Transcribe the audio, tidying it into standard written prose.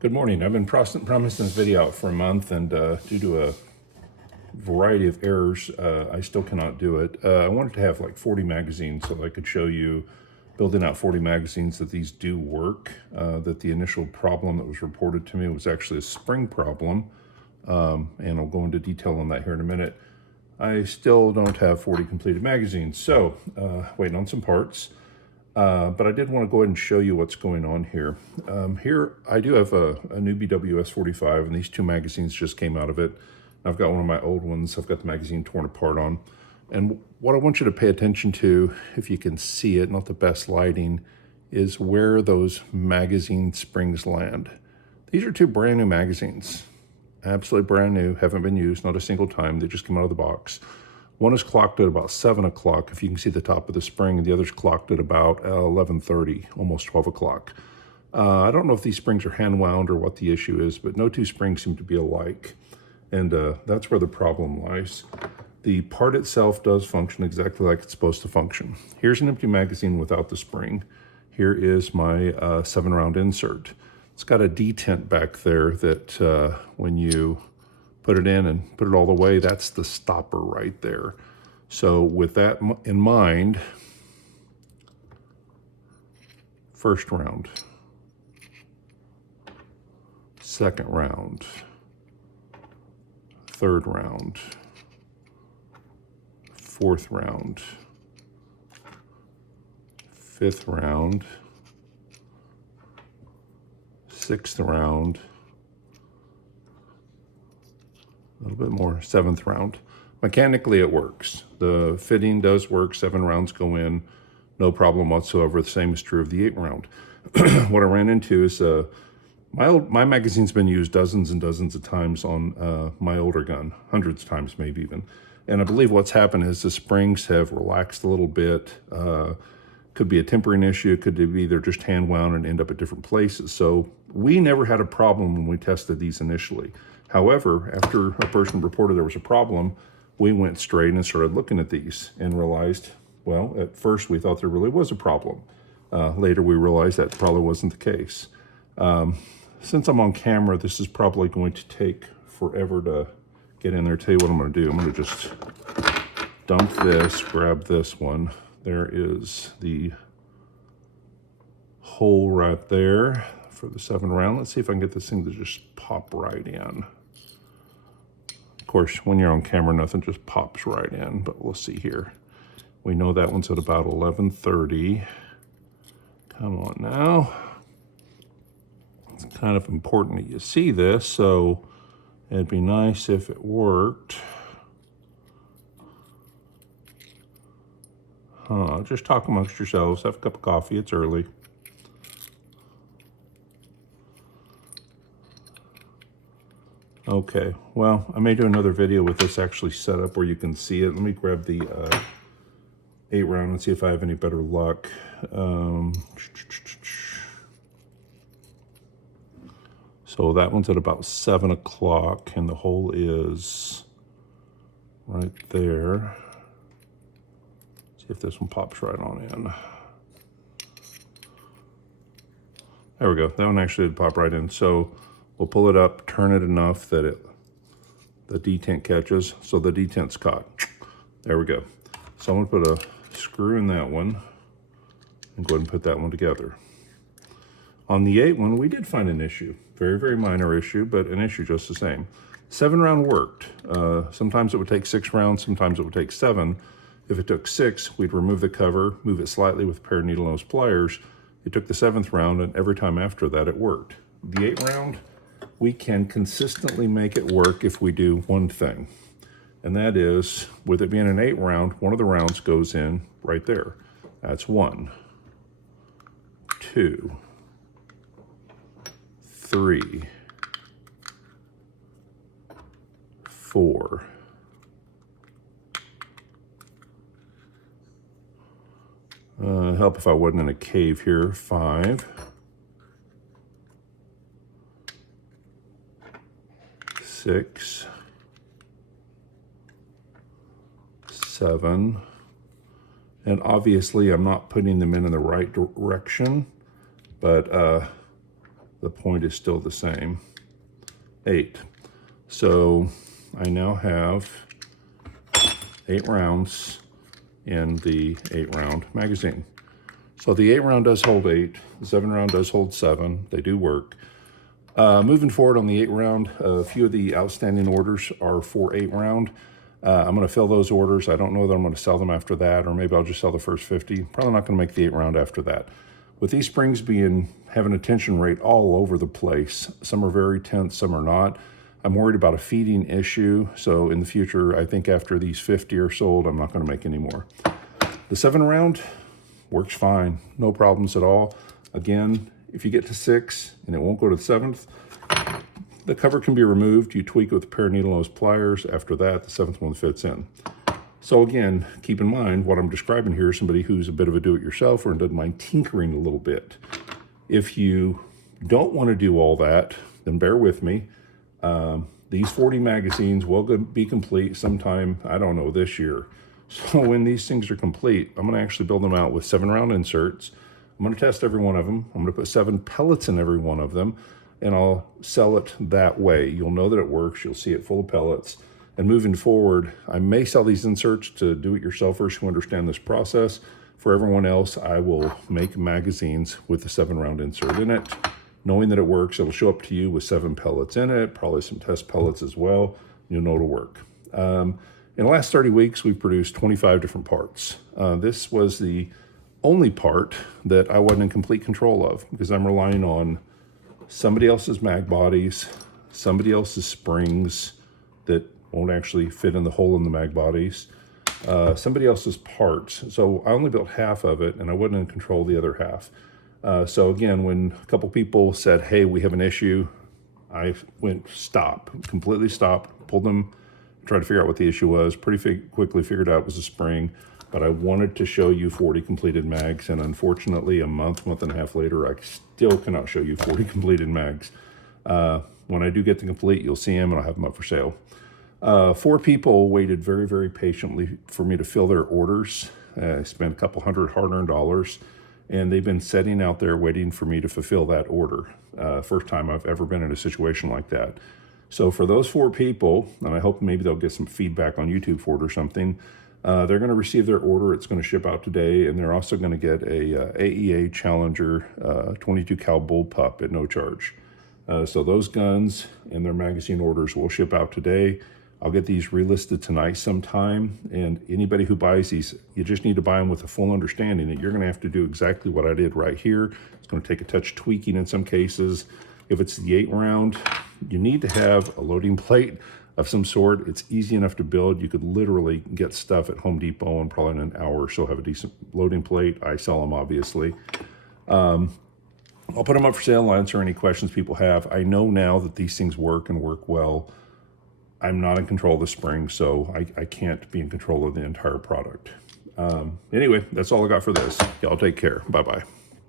Good morning. I've been promising this video out for a month, and due to a variety of errors, I still cannot do it. I wanted to have like 40 magazines so that I could show you building out 40 magazines that these do work, that the initial problem that was reported to me was actually a spring problem, and I'll go into detail on that here in a minute. I still don't have 40 completed magazines, so waiting on some parts. But I did want to go ahead and show you what's going on here. Here I do have a new VID94, and these two magazines just came out of it. I've got one of my old ones. I've got the magazine torn apart on. And what I want you to pay attention to, if you can see it, not the best lighting, is where those magazine springs land. These are two brand new magazines. Absolutely brand new, haven't been used, not a single time. They just came out of the box. One is clocked at about 7 o'clock, if you can see the top of the spring, and the other's clocked at about 11:30, almost 12 o'clock. I don't know if these springs are hand wound or what the issue is, but no two springs seem to be alike. And that's where the problem lies. The part itself does function exactly like it's supposed to function. Here's an empty magazine without the spring. Here is my 7-round insert. It's got a detent back there that when you put it in and put it all the way, that's the stopper right there. So with that in mind, first round, second round, third round, fourth round, fifth round, sixth round, a little bit more, seventh round. Mechanically, it works. The fitting does work. 7 rounds go in, no problem whatsoever. The same is true of the 8 round. What I ran into is my magazine's been used dozens and dozens of times on my older gun, hundreds of times maybe even. And I believe what's happened is the springs have relaxed a little bit. Could be a tempering issue. Could be they're just hand wound and end up at different places. So we never had a problem when we tested these initially. However, after a person reported there was a problem, we went straight and started looking at these and realized, well, at first we thought there really was a problem. Later we realized that probably wasn't the case. Since I'm on camera, this is probably going to take forever to get in there. Tell you what I'm going to do. I'm going to just dump this, grab this one. There is the hole right there for the 7 round. Let's see if I can get this thing to just pop right in. Of course, when you're on camera, nothing just pops right in, but we'll see here. We know that one's at about 11:30. Come on now. It's kind of important that you see this, so it'd be nice if it worked. Just talk amongst yourselves, have a cup of coffee, it's early. Okay, well, I may do another video with this actually set up where you can see it. Let me grab the 8 round and see if I have any better luck. So that one's at about 7 o'clock, and the hole is right there. See if this one pops right on in. There we go. That one actually did pop right in. So we'll pull it up, turn it enough that the detent catches. So the detent's caught. There we go. So I'm gonna put a screw in that one and go ahead and put that one together. On the 8 one, we did find an issue. Very, very minor issue, but an issue just the same. 7 round worked. Sometimes it would take 6 rounds, sometimes it would take 7. If it took 6, we'd remove the cover, move it slightly with a pair of needle nose pliers. It took the 7th round, and every time after that, it worked. The 8 round, we can consistently make it work if we do one thing. And that is, with it being an 8 round, one of the rounds goes in right there. That's 1, 2, 3, 4, 5. Help if I wasn't in a cave here. 5, 6, 7, and obviously I'm not putting them in the right direction, but the point is still the same, 8. So I now have 8 rounds in the 8-round magazine. So the 8-round does hold 8, the 7-round does hold 7. They do work. Moving forward on the 8-round, a few of the outstanding orders are for 8-round. I'm going to fill those orders. I don't know that I'm going to sell them after that, or maybe I'll just sell the first 50. Probably not going to make the 8-round after that. With these springs having a tension rate all over the place, some are very tense, some are not. I'm worried about a feeding issue, so in the future, I think after these 50 are sold, I'm not going to make any more. The 7-round works fine, no problems at all. Again, if you get to 6 and it won't go to the 7th, the cover can be removed. You tweak it with a pair of needle nose pliers. After that, the 7th one fits in. So again, keep in mind what I'm describing here is somebody who's a bit of a do-it-yourselfer and doesn't mind tinkering a little bit. If you don't want to do all that, then bear with me. These 40 magazines will be complete sometime, I don't know, this year. So when these things are complete, I'm going to actually build them out with 7-round inserts. I'm going to test every one of them. I'm going to put 7 pellets in every one of them, and I'll sell it that way. You'll know that it works. You'll see it full of pellets. And moving forward, I may sell these inserts to do-it-yourselfers who understand this process. For everyone else, I will make magazines with the 7-round insert in it. Knowing that it works, it'll show up to you with 7 pellets in it, probably some test pellets as well. You'll know it'll work. In the last 30 weeks, we've produced 25 different parts. This was the only part that I wasn't in complete control of because I'm relying on somebody else's mag bodies, somebody else's springs that won't actually fit in the hole in the mag bodies, somebody else's parts. So I only built half of it and I wasn't in control of the other half. So again, when a couple people said, hey, we have an issue, I went completely stopped, pulled them, tried to figure out what the issue was, pretty quickly figured out it was a spring, but I wanted to show you 40 completed mags, and unfortunately a month and a half later, I still cannot show you 40 completed mags. When I do get them complete, you'll see them and I'll have them up for sale. 4 people waited very, very patiently for me to fill their orders. I spent a couple $100 hard-earned dollars, and they've been sitting out there waiting for me to fulfill that order. First time I've ever been in a situation like that. So for those 4 people, and I hope maybe they'll get some feedback on YouTube for it or something, they're going to receive their order. It's going to ship out today, and they're also going to get a AEA Challenger 22 cal bullpup at no charge. So those guns and their magazine orders will ship out today. I'll get these relisted tonight sometime, and anybody who buys these, you just need to buy them with a full understanding that you're going to have to do exactly what I did right here. It's going to take a touch tweaking in some cases. If it's the 8-round, you need to have a loading plate of some sort. It's easy enough to build. You could literally get stuff at Home Depot and probably in an hour or so have a decent loading plate. I sell them, obviously. I'll put them up for sale and answer any questions people have. I know now that these things work and work well. I'm not in control of the spring, so I can't be in control of the entire product. Anyway, that's all I got for this. Y'all take care. Bye-bye.